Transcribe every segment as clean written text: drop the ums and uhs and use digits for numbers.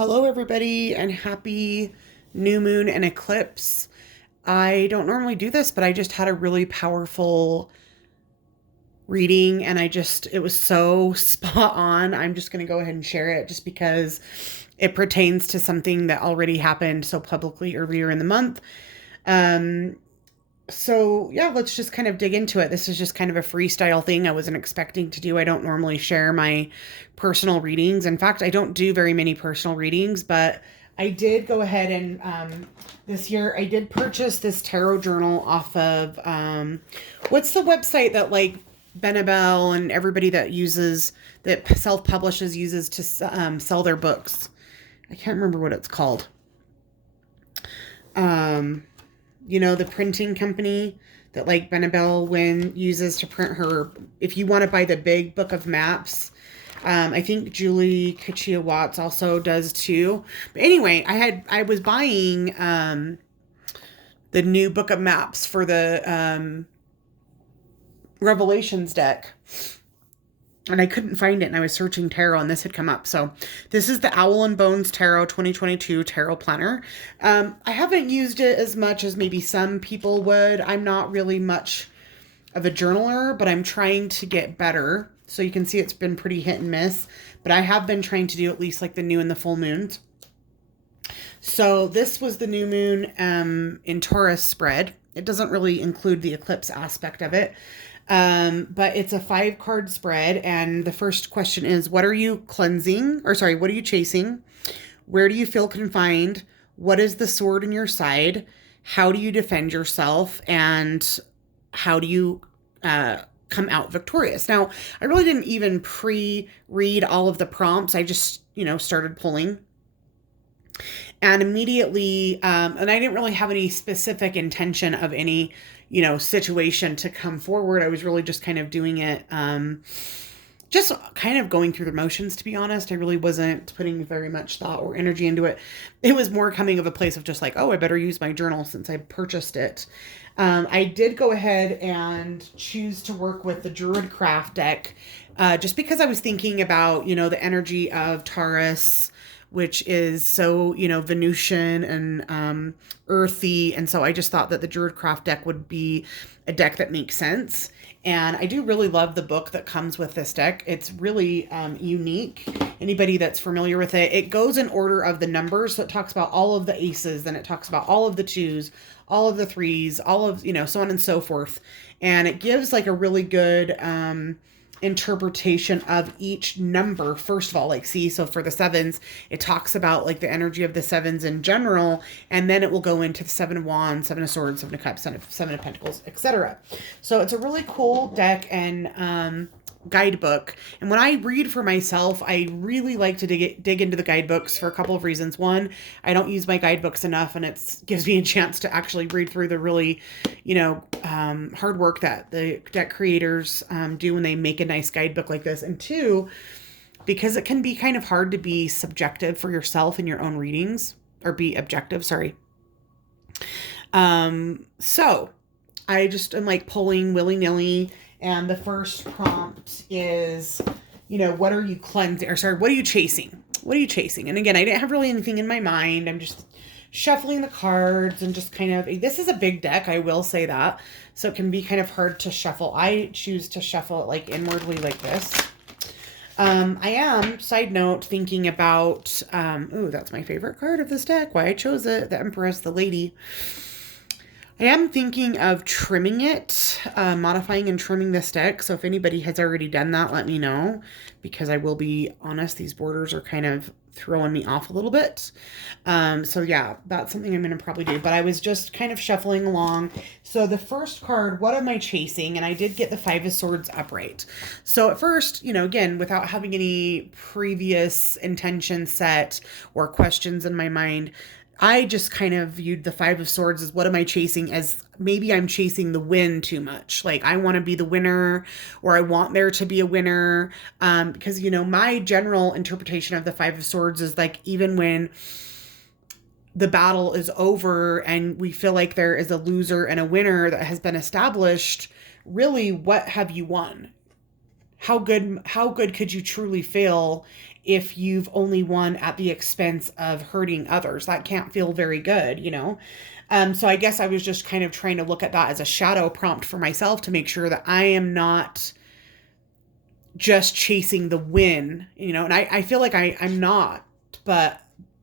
Hello, everybody, and happy new moon and eclipse. I don't normally do this, but I just had a really powerful reading and it was so spot on. I'm just going to go ahead and share it just because it pertains to something that already happened so publicly earlier in the month. Um, so yeah, let's just kind of dig into it. This is just kind of a freestyle thing I wasn't expecting to do. I don't normally share my personal readings. In fact, I don't do very many personal readings, but I did go ahead and this year I did purchase this tarot journal off of what's the website that like Benabel and everybody that self-publishes uses to sell their books. I can't remember what it's called. The printing company that like Benabel uses to print her. If you want to buy the big book of maps, I think Julie Kachia Watts also does too. But anyway, I was buying the new book of maps for the Revelations deck. And I couldn't find it, and I was searching tarot, and this had come up. So this is the Owl and Bones Tarot 2022 Tarot Planner. I haven't used it as much as maybe some people would. I'm not really much of a journaler, but I'm trying to get better. So you can see it's been pretty hit and miss. But I have been trying to do at least like the new and the full moons. So this was the new moon in Taurus spread. It doesn't really include the eclipse aspect of it. But it's a 5-card spread. And the first question is, what are you cleansing? What are you chasing? Where do you feel confined? What is the sword in your side? How do you defend yourself? And how do you come out victorious? Now, I really didn't even pre-read all of the prompts. I just, started pulling. And immediately, and I didn't really have any specific intention of any situation to come forward. I was really just kind of doing it, just kind of going through the motions, to be honest. I really wasn't putting very much thought or energy into it. It was more coming of a place of just like, oh, I better use my journal since I purchased it. I did go ahead and choose to work with the Druidcraft deck, just because I was thinking about, the energy of Taurus, which is so, Venusian and earthy. And so I just thought that the Druidcraft deck would be a deck that makes sense. And I do really love the book that comes with this deck. It's really unique. Anybody that's familiar with it, it goes in order of the numbers. So it talks about all of the aces, then it talks about all of the twos, all of the threes, all of, so on and so forth. And it gives like a really good interpretation of each number. First of all, so for the sevens, it talks about like the energy of the sevens in general, and then it will go into the 7 of Wands, 7 of Swords, 7 of Cups, 7 of Pentacles, etc. So it's a really cool deck and guidebook. And when I read for myself, I really like to dig into the guidebooks for a couple of reasons. One, I don't use my guidebooks enough, and it gives me a chance to actually read through the really, hard work that the deck creators do when they make a nice guidebook like this. And two, because it can be kind of hard to be subjective for yourself in your own readings, or be objective, sorry. So I just am like pulling willy-nilly. And the first prompt is, what are you cleansing? What are you chasing? What are you chasing? And again, I didn't have really anything in my mind. I'm just shuffling the cards and just kind of, this is a big deck, I will say that. So it can be kind of hard to shuffle. I choose to shuffle it like inwardly like this. I am, side note, thinking about, that's my favorite card of this deck. Why I chose it, the Empress, the Lady. I am thinking of trimming it, modifying and trimming this deck. So if anybody has already done that, let me know, because I will be honest, these borders are kind of throwing me off a little bit. So yeah, that's something I'm going to probably do. But I was just kind of shuffling along. So the first card, what am I chasing? And I did get the 5 of Swords upright. So at first, again, without having any previous intention set or questions in my mind, I just kind of viewed the 5 of Swords as what am I chasing, as maybe I'm chasing the win too much. Like I want to be the winner, or I want there to be a winner. Because, my general interpretation of the 5 of Swords is like, even when the battle is over and we feel like there is a loser and a winner that has been established, really, what have you won? How good could you truly feel if you've only won at the expense of hurting others. That can't feel very good, you know? So I guess I was just kind of trying to look at that as a shadow prompt for myself to make sure that I am not just chasing the win, you know, and I feel like I'm not, but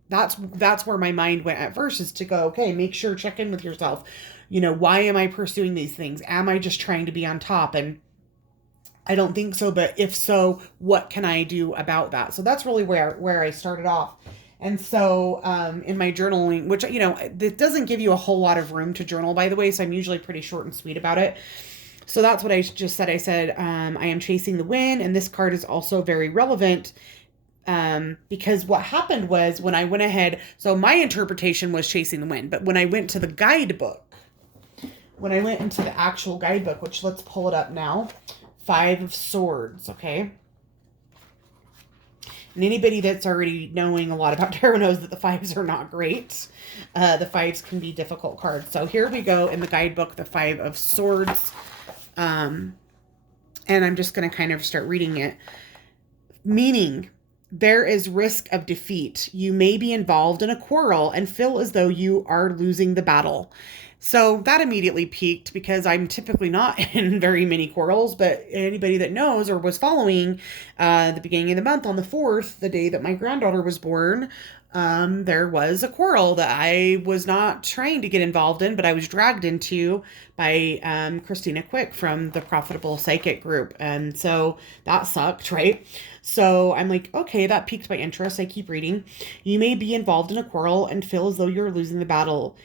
that's where my mind went at first, is to go, okay, make sure, check in with yourself. You know, why am I pursuing these things? Am I just trying to be on top? And I don't think so, but if so, what can I do about that? So that's really where I started off. And so in my journaling, which, you know, it doesn't give you a whole lot of room to journal, by the way, so I'm usually pretty short and sweet about it. So that's what I just said. I said, I am chasing the win. And this card is also very relevant because what happened was when I went ahead, so my interpretation was chasing the win. But when I went to the guidebook, when I went into the actual guidebook, which let's pull it up now, 5 of Swords, okay? And anybody that's already knowing a lot about tarot knows that the 5s are not great. The 5s can be difficult cards. So here we go in the guidebook, the 5 of Swords. And I'm just going to kind of start reading it. Meaning, there is risk of defeat. You may be involved in a quarrel and feel as though you are losing the battle. So that immediately piqued, because I'm typically not in very many quarrels, but anybody that knows or was following the beginning of the month on the 4th, the day that my granddaughter was born, there was a quarrel that I was not trying to get involved in, but I was dragged into by Christina Quick from the Profitable Psychic group. And so that sucked, right? So I'm like, okay, that piqued my interest. I keep reading. You may be involved in a quarrel and feel as though you're losing the battle.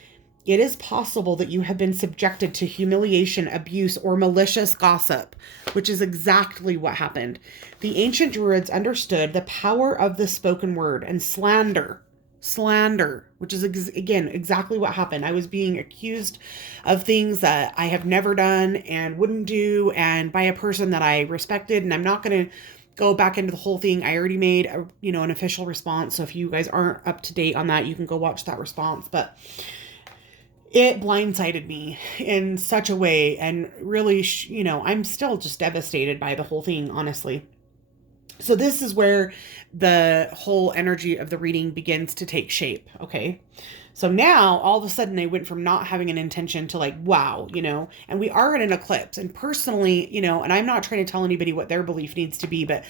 It is possible that you have been subjected to humiliation, abuse, or malicious gossip, which is exactly what happened. The ancient Druids understood the power of the spoken word and slander, which is, again, exactly what happened. I was being accused of things that I have never done and wouldn't do, and by a person that I respected, and I'm not going to go back into the whole thing. I already made an official response. So if you guys aren't up to date on that, you can go watch that response. But it blindsided me in such a way, and really, I'm still just devastated by the whole thing, honestly. So this is where the whole energy of the reading begins to take shape, okay? So now, all of a sudden, I went from not having an intention to like, wow, and we are in an eclipse. And personally, and I'm not trying to tell anybody what their belief needs to be, but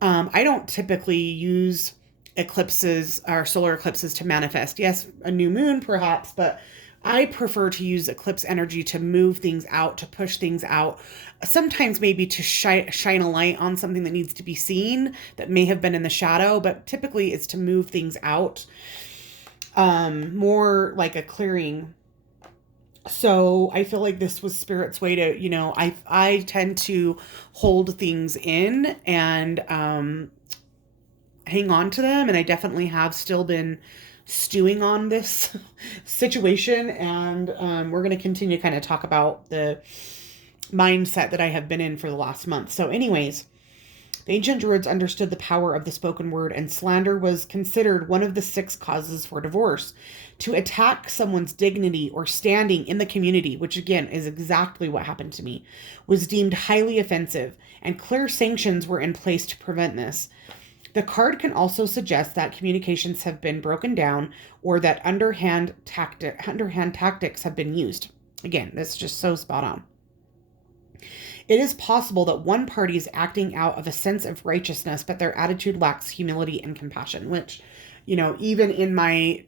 I don't typically use eclipses or solar eclipses to manifest. Yes, a new moon perhaps, but I prefer to use eclipse energy to move things out, to push things out, sometimes maybe to shine a light on something that needs to be seen that may have been in the shadow, but typically it's to move things out, more like a clearing. So I feel like this was Spirit's way to, I tend to hold things in and hang on to them, and I definitely have still been stewing on this situation, and we're going to continue to kind of talk about the mindset that I have been in for the last month. So anyways, the ancient Druids understood the power of the spoken word, and slander was considered one of the 6 causes for divorce. To attack someone's dignity or standing in the community, which again is exactly what happened to me, was deemed highly offensive, and clear sanctions were in place to prevent this. The card can also suggest that communications have been broken down, or that underhand tactics have been used. Again, that's just so spot on. It is possible that one party is acting out of a sense of righteousness, but their attitude lacks humility and compassion, which, even in my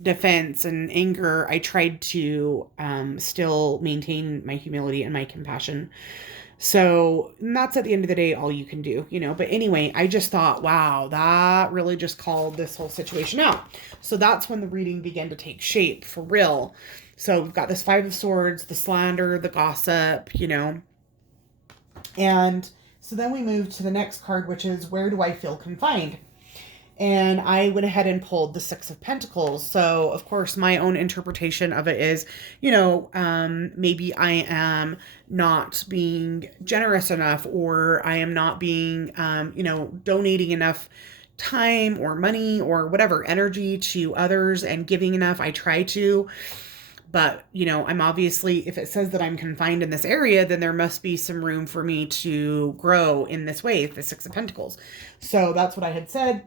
defense and anger, I tried to still maintain my humility and my compassion. So that's at the end of the day all you can do, But anyway, I just thought, wow, that really just called this whole situation out. So that's when the reading began to take shape for real. So we've got this 5 of Swords, the slander, the gossip, And so then we move to the next card, which is, where do I feel confined? And I went ahead and pulled the 6 of Pentacles. So, of course, my own interpretation of it is, maybe I am not being generous enough, or I am not being, donating enough time or money or whatever energy to others and giving enough. I try to, But, you know, I'm obviously, if it says that I'm confined in this area, then there must be some room for me to grow in this way, the Six of Pentacles. So that's what I had said.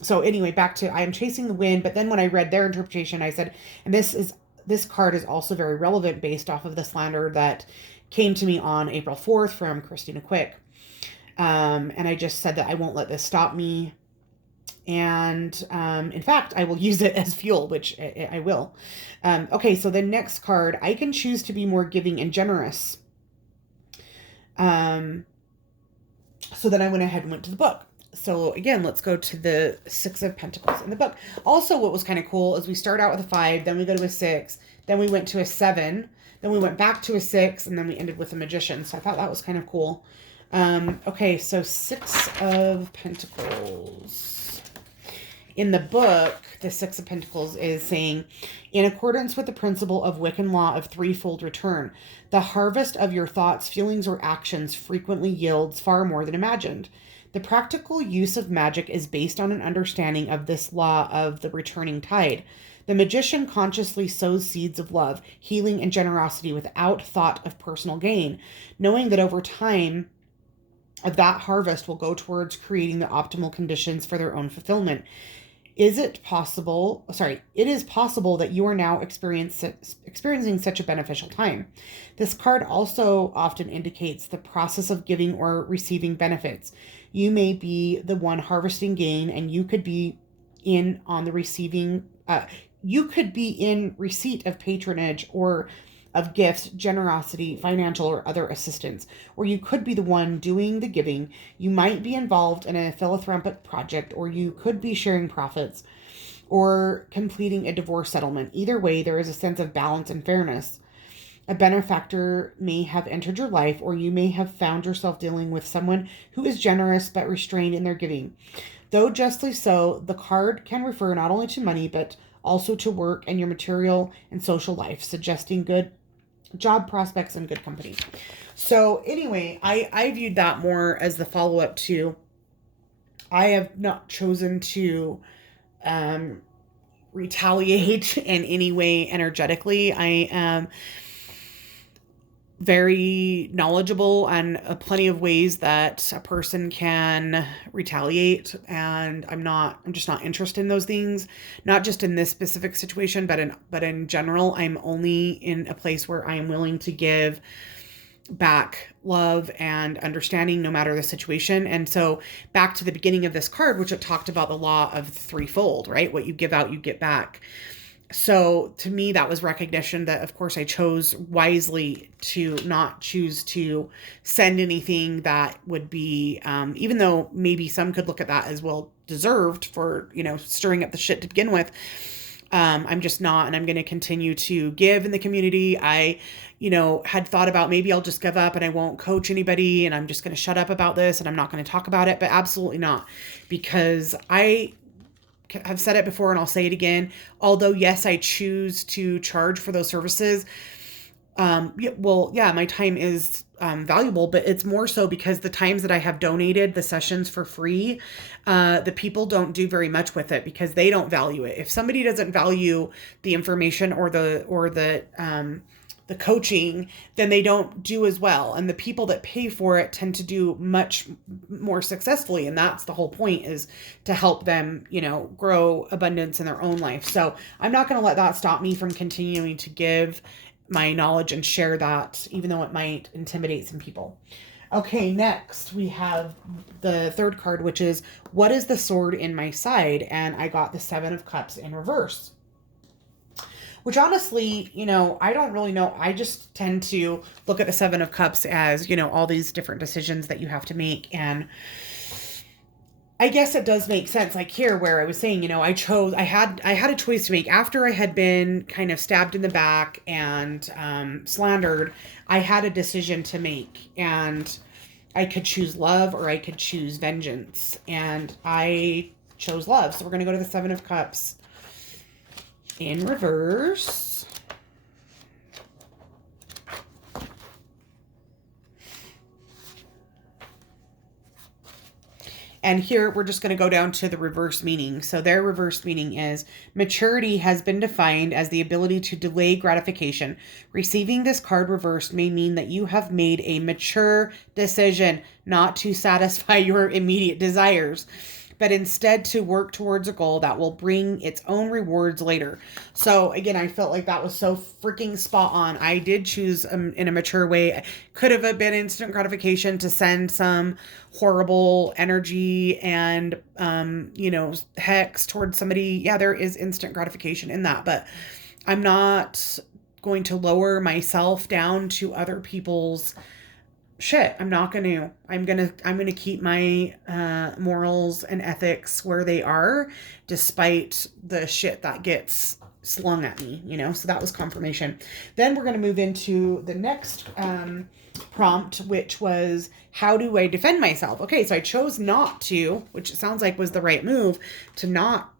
So anyway, back to I am chasing the wind. But then when I read their interpretation, I said, and this card is also very relevant based off of the slander that came to me on April 4th from Christina Quick. And I just said that I won't let this stop me. And in fact, I will use it as fuel, which I will. Okay, so the next card, I can choose to be more giving and generous. So then I went ahead and went to the book. So again, let's go to the Six of Pentacles in the book. Also, what was kind of cool is we start out with a 5, then we go to a 6, then we went to a 7, then we went back to a 6, and then we ended with a Magician. So I thought that was kind of cool. Okay, so Six of Pentacles. In the book, the Six of Pentacles is saying, in accordance with the principle of Wiccan law of threefold return, the harvest of your thoughts, feelings, or actions frequently yields far more than imagined. The practical use of magic is based on an understanding of this law of the returning tide. The magician consciously sows seeds of love, healing, and generosity without thought of personal gain, knowing that over time, of that harvest will go towards creating the optimal conditions for their own fulfillment. It is possible that you are now experiencing such a beneficial time. This card also often indicates the process of giving or receiving benefits. You may be the one harvesting gain, and you could be in on the receiving. You could be in receipt of patronage or of gifts, generosity, financial, or other assistance, or you could be the one doing the giving. You might be involved in a philanthropic project, or you could be sharing profits or completing a divorce settlement. Either way, there is a sense of balance and fairness. A benefactor may have entered your life, or you may have found yourself dealing with someone who is generous but restrained in their giving. Though justly so, the card can refer not only to money, but also to work and your material and social life, suggesting good job prospects and good company. So anyway, I viewed that more as the follow-up to, I have not chosen to retaliate in any way energetically. I am very knowledgeable on plenty of ways that a person can retaliate, and I'm just not interested in those things. Not just in this specific situation, but in general. I'm only in a place where I am willing to give back love and understanding no matter the situation. And so back to the beginning of this card, which it talked about the law of threefold, right? What you give out, you get back. So to me, that was recognition that, of course, I chose wisely to not choose to send anything that would be, even though maybe some could look at that as well deserved for, stirring up the shit to begin with. I'm just not, and I'm going to continue to give in the community. I, had thought about maybe I'll just give up and I won't coach anybody and I'm just going to shut up about this and I'm not going to talk about it, but absolutely not, because I've said it before and I'll say it again. Although, yes, I choose to charge for those services. My time is valuable, but it's more so because the times that I have donated the sessions for free, the people don't do very much with it because they don't value it. If somebody doesn't value the information or the coaching, then they don't do as well. And the people that pay for it tend to do much more successfully. And that's the whole point, is to help them, grow abundance in their own life. So I'm not going to let that stop me from continuing to give my knowledge and share that, even though it might intimidate some people. Okay, next we have the third card, which is, what is the sword in my side? And I got the Seven of Cups in reverse. Which honestly, I don't really know. I just tend to look at the Seven of Cups as, all these different decisions that you have to make. And I guess it does make sense. Like here where I was saying, I had a choice to make after I had been kind of stabbed in the back and slandered. I had a decision to make, and I could choose love or I could choose vengeance. And I chose love. So we're going to go to the Seven of Cups in reverse. And here we're just going to go down to the reverse meaning. So their reverse meaning is maturity has been defined as the ability to delay gratification. Receiving this card reversed may mean that you have made a mature decision not to satisfy your immediate desires, but instead to work towards a goal that will bring its own rewards later. So again, I felt like that was so freaking spot on. I did choose in a mature way. Could have been instant gratification to send some horrible energy and, hex towards somebody. Yeah, there is instant gratification in that, but I'm not going to lower myself down to other people's shit. I'm not gonna. I'm gonna keep my morals and ethics where they are, despite the shit that gets slung at me. So that was confirmation. Then we're gonna move into the next prompt, which was, how do I defend myself? Okay, so I chose not to, which it sounds like was the right move, to not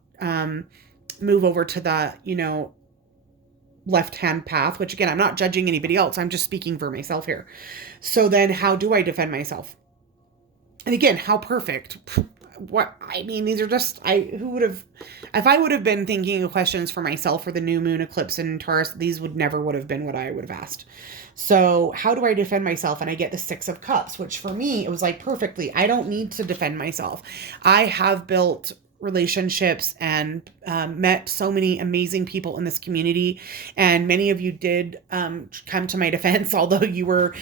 move over to the left-hand path, which again, I'm not judging anybody else. I'm just speaking for myself here. So then how do I defend myself? And again, how perfect? What, I mean, these are just, if I would have been thinking of questions for myself for the new moon eclipse in Taurus, these would have been what I would have asked. So how do I defend myself? And I get the 6 of Cups, which for me, it was like perfectly, I don't need to defend myself. I have built relationships and met so many amazing people in this community, and many of you did come to my defense, although you were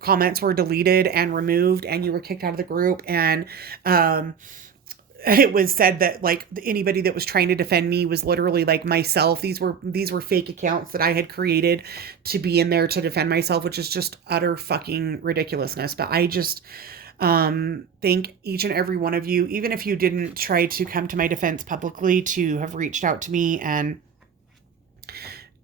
comments were deleted and removed and you were kicked out of the group, and it was said that like anybody that was trying to defend me was literally like myself. These were fake accounts that I had created to be in there to defend myself, which is just utter fucking ridiculousness. But I just thank each and every one of you, even if you didn't try to come to my defense publicly, to have reached out to me and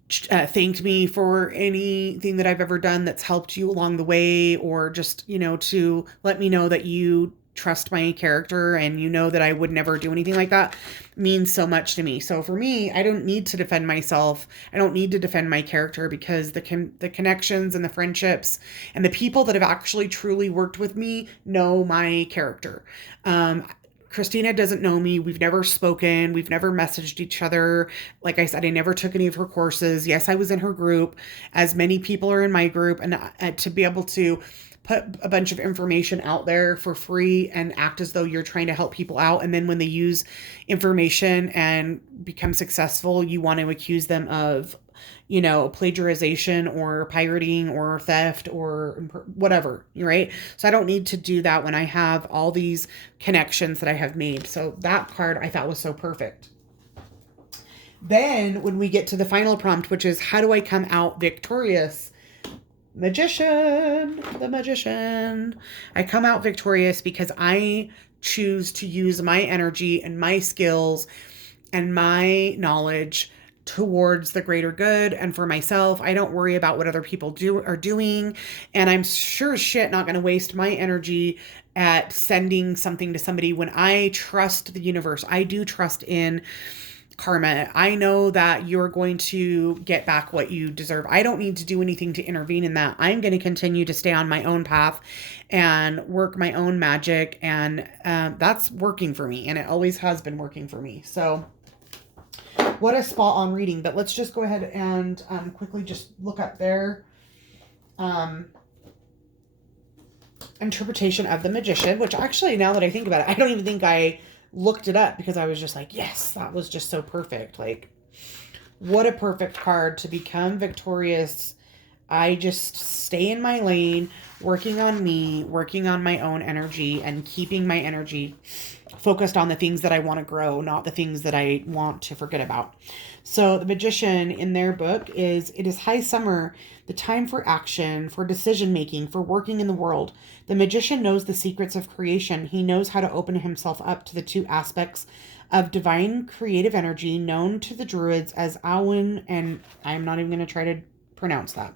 thanked me for anything that I've ever done that's helped you along the way, or just, to let me know that you trust my character and that I would never do anything like that, means so much to me. So for me, I don't need to defend myself. I don't need to defend my character, because the connections and the friendships and the people that have actually truly worked with me know my character. Christina doesn't know me. We've never spoken. We've never messaged each other. Like I said, I never took any of her courses. Yes, I was in her group, as many people are in my group, and to be able to put a bunch of information out there for free and act as though you're trying to help people out, and then when they use information and become successful, you want to accuse them of, plagiarization or pirating or theft or whatever, right? So I don't need to do that when I have all these connections that I have made. So that card I thought was so perfect. Then when we get to the final prompt, which is, how do I come out victorious? The magician. I come out victorious because I choose to use my energy and my skills and my knowledge towards the greater good and for myself. I don't worry about what other people are doing, and I'm sure as shit not going to waste my energy at sending something to somebody when I trust the universe. I do trust in karma. I know that you're going to get back what you deserve. I don't need to do anything to intervene in that. I'm going to continue to stay on my own path and work my own magic, and that's working for me, and it always has been working for me. So what a spot on reading. But let's just go ahead and quickly just look up their interpretation of the magician, which actually, now that I think about it, I don't even think I looked it up, because I was just like, yes, that was just so perfect. Like, what a perfect card to become victorious. I just stay in my lane, working on me, working on my own energy, and keeping my energy focused on the things that I want to grow, not the things that I want to forget about. So the magician in their book is, it is high summer, the time for action, for decision making, for working in the world. The magician knows the secrets of creation. He knows how to open himself up to the 2 aspects of divine creative energy known to the druids as Awen, and I'm not even going to try to pronounce that,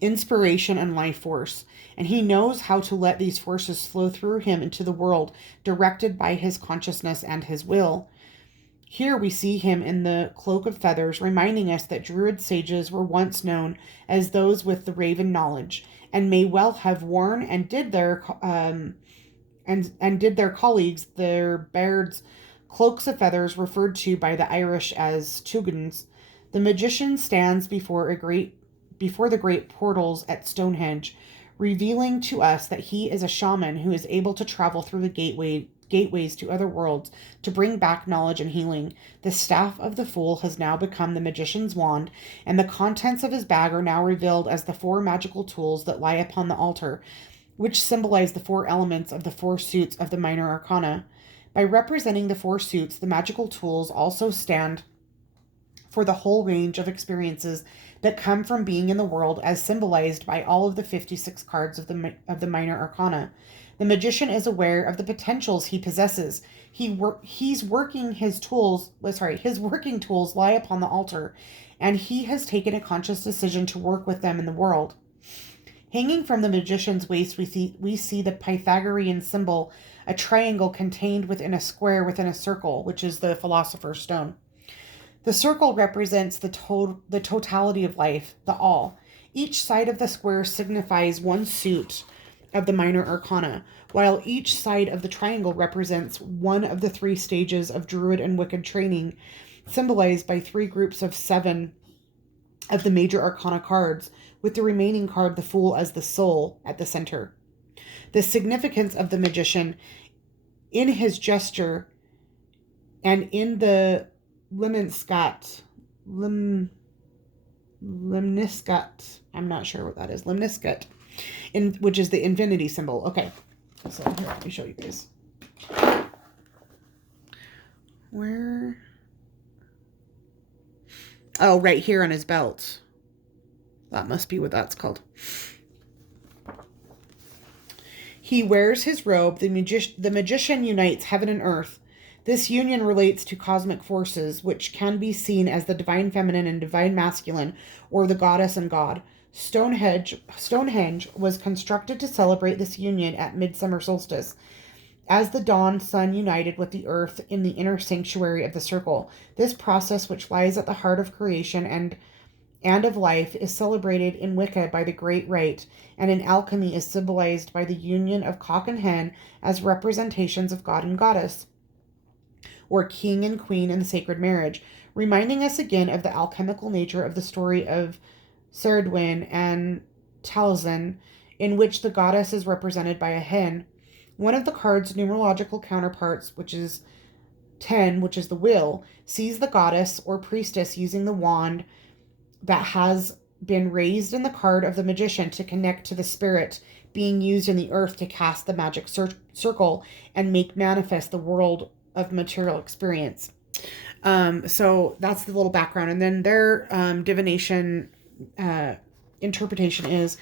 inspiration and life force. And he knows how to let these forces flow through him into the world, directed by his consciousness and his will. Here we see him in the cloak of feathers, reminding us that druid sages were once known as those with the raven knowledge, and may well have worn and did their and did their colleagues, their bairds, cloaks of feathers referred to by the Irish as tuggans. The magician stands before the great portals at Stonehenge, revealing to us that he is a shaman who is able to travel through the gateways to other worlds to bring back knowledge and healing. The staff of the fool has now become the magician's wand, and the contents of his bag are now revealed as the 4 magical tools that lie upon the altar, which symbolize the 4 elements of the 4 suits of the minor arcana. By representing the 4 suits, the magical tools also stand for the whole range of experiences that come from being in the world, as symbolized by all of the 56 cards of the minor arcana. The magician is aware of the potentials he possesses. His working tools lie upon the altar, and he has taken a conscious decision to work with them in the world. Hanging from the magician's waist, we see the Pythagorean symbol, a triangle contained within a square within a circle, which is the philosopher's stone. The circle represents the totality of life, the all. Each side of the square signifies one suit of the minor arcana, while each side of the triangle represents one of the 3 stages of druid and wicked training, symbolized by 3 groups of 7 of the major arcana cards, with the remaining card, the Fool, as the soul at the center. The significance of the magician in his gesture and in the limniscat, I'm not sure what that is, limniscat, which is the infinity symbol. Okay, so here, let me show you guys. Where? Oh, right here on his belt. That must be what that's called. He wears his robe. The magician unites heaven and earth. This union relates to cosmic forces, which can be seen as the divine feminine and divine masculine, or the goddess and god. Stonehenge was constructed to celebrate this union at midsummer solstice, as the dawn sun united with the earth in the inner sanctuary of the circle. This process, which lies at the heart of creation and of life, is celebrated in Wicca by the Great Rite, and in alchemy is symbolized by the union of cock and hen as representations of god and goddess, or king and queen in the sacred marriage, reminding us again of the alchemical nature of the story of Ceridwen and Taliesin, in which the goddess is represented by a hen. One of the card's numerological counterparts, which is 10, which is the will, sees the goddess or priestess using the wand that has been raised in the card of the magician to connect to the spirit being used in the earth to cast the magic circle and make manifest the world of material experience. So that's the little background. And then their divination interpretation is: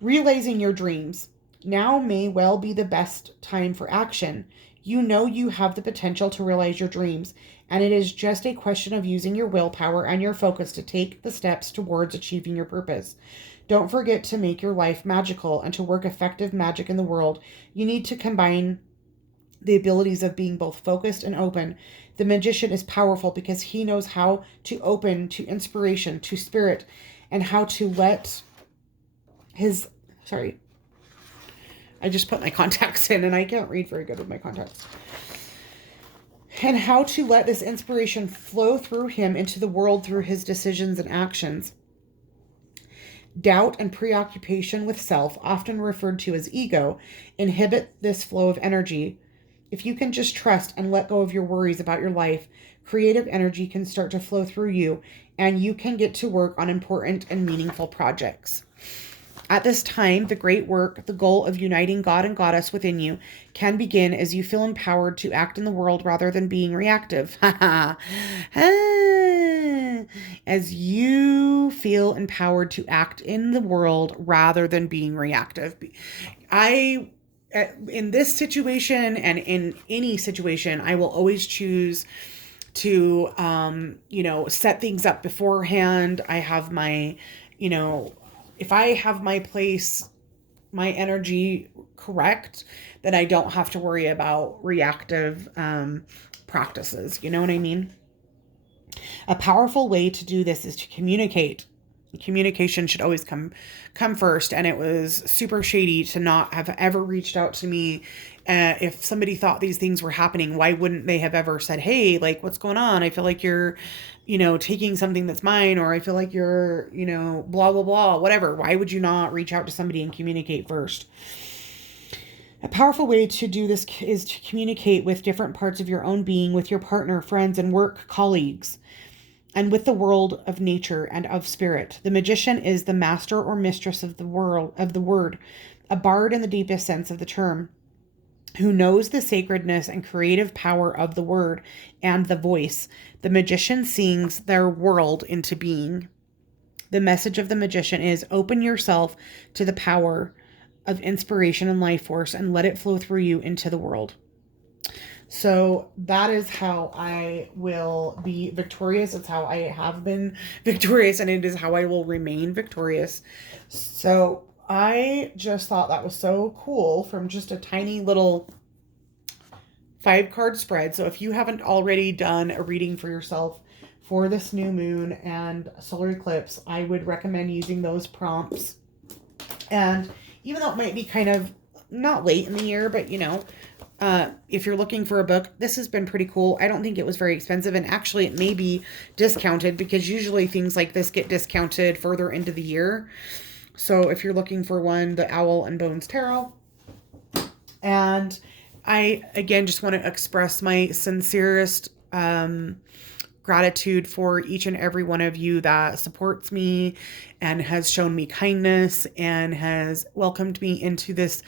realizing your dreams. Now may well be the best time for action. You know you have the potential to realize your dreams, and it is just a question of using your willpower and your focus to take the steps towards achieving your purpose. Don't forget to make your life magical, and to work effective magic in the world, you need to combine the abilities of being both focused and open. The magician is powerful because he knows how to open to inspiration, to spirit, and how to let his... Sorry. I just put my contacts in and I can't read very good with my contacts. And how to let this inspiration flow through him into the world through his decisions and actions. Doubt and preoccupation with self, often referred to as ego, inhibit this flow of energy. If you can just trust and let go of your worries about your life, creative energy can start to flow through you, and you can get to work on important and meaningful projects. At this time, the great work, the goal of uniting God and Goddess within you, can begin as you feel empowered to act in the world rather than being reactive. As you feel empowered to act in the world rather than being reactive. In this situation and in any situation, I will always choose to, set things up beforehand. I have my, if I have my energy correct, then I don't have to worry about reactive practices. You know what I mean? A powerful way to do this is to communicate Communication should always come first, and it was super shady to not have ever reached out to me. If somebody thought these things were happening, why wouldn't they have ever said, hey, like, what's going on? I feel like you're, taking something that's mine, or I feel like you're, blah, blah, blah, whatever. Why would you not reach out to somebody and communicate first? A powerful way to do this is to communicate with different parts of your own being, with your partner, friends, and work colleagues, and with the world of nature and of spirit. The magician is the master or mistress of the word, a bard in the deepest sense of the term, who knows the sacredness and creative power of the word and the voice. The magician sings their world into being. The message of the magician is open yourself to the power of inspiration and life force and let it flow through you into the world. So that is how I will be victorious. It's how I have been victorious, and it is how I will remain victorious. So I just thought that was so cool from just a tiny little 5-card spread. So if you haven't already done a reading for yourself for this new moon and solar eclipse, I would recommend using those prompts. And even though it might be kind of not late in the year, but if you're looking for a book, this has been pretty cool. I don't think it was very expensive, and actually it may be discounted because usually things like this get discounted further into the year. So if you're looking for one, the Owl and Bones Tarot. And I, again, just want to express my sincerest gratitude for each and every one of you that supports me and has shown me kindness and has welcomed me into this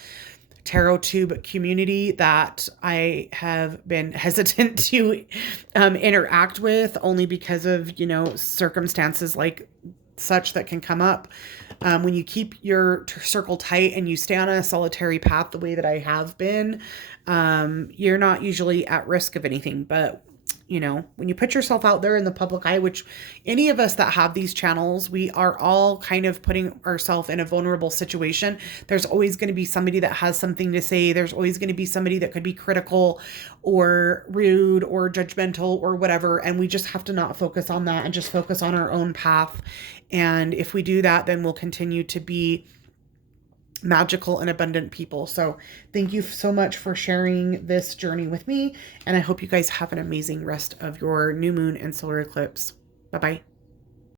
tarot tube community that I have been hesitant to interact with, only because of, circumstances like such that can come up. When you keep your circle tight and you stay on a solitary path the way that I have been, you're not usually at risk of anything. But when you put yourself out there in the public eye, which any of us that have these channels, we are all kind of putting ourselves in a vulnerable situation. There's always going to be somebody that has something to say. There's always going to be somebody that could be critical or rude or judgmental or whatever. And we just have to not focus on that and just focus on our own path. And if we do that, then we'll continue to be magical and abundant people. So thank you so much for sharing this journey with me. And I hope you guys have an amazing rest of your new moon and solar eclipse. Bye-bye.